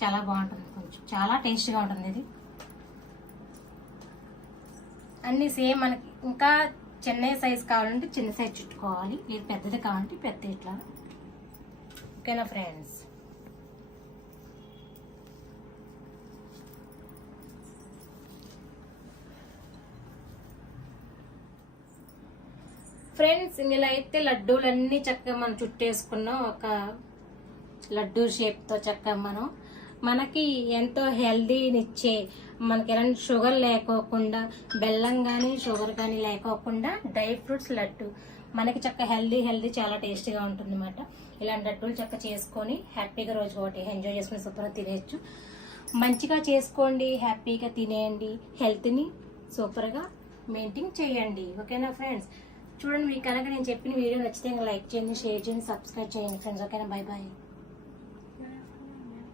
చాలా బాగుంటుంది, కొంచెం చాలా టేస్ట్గా ఉంటుంది ఇది. అన్నీ సేమ్. మనకి ఇంకా చిన్న సైజ్ కావాలంటే చిన్న సైజ్ చుట్టుకోవాలి, లేదు పెద్దది కావాలంటే పెద్ద ఇట్లా. ఓకేనా ఫ్రెండ్స్? ఫ్రెండ్స్ ఇలా అయితే లడ్డూలన్నీ చక్కగా మనం చుట్టేసుకున్నాం. ఒక లడ్డూ షేప్తో చక్కగా మనకి ఎంతో హెల్దీనిచ్చే, మనకి ఎలాంటి షుగర్ లేకోకుండా, బెల్లం కానీ షుగర్ కానీ లేకోకుండా డ్రై ఫ్రూట్స్ లడ్డు మనకి చక్క హెల్దీ చాలా టేస్టీగా ఉంటుంది అన్నమాట. ఇలాంటి లడ్డూలు చక్క చేసుకొని హ్యాపీగా రోజు ఒకటి ఎంజాయ్ చేసుకుని సూపర్గా తినేయచ్చు. మంచిగా చేసుకోండి, హ్యాపీగా తినేయండి, హెల్త్ని సూపర్గా మెయింటైన్ చేయండి. ఓకేనా ఫ్రెండ్స్? చూడండి, మీకు కనుక నేను చెప్పిన వీడియో నచ్చితే లైక్ చేయండి, షేర్ చేయండి, సబ్స్క్రైబ్ చేయండి ఫ్రెండ్స్. ఓకేనా? Bye bye.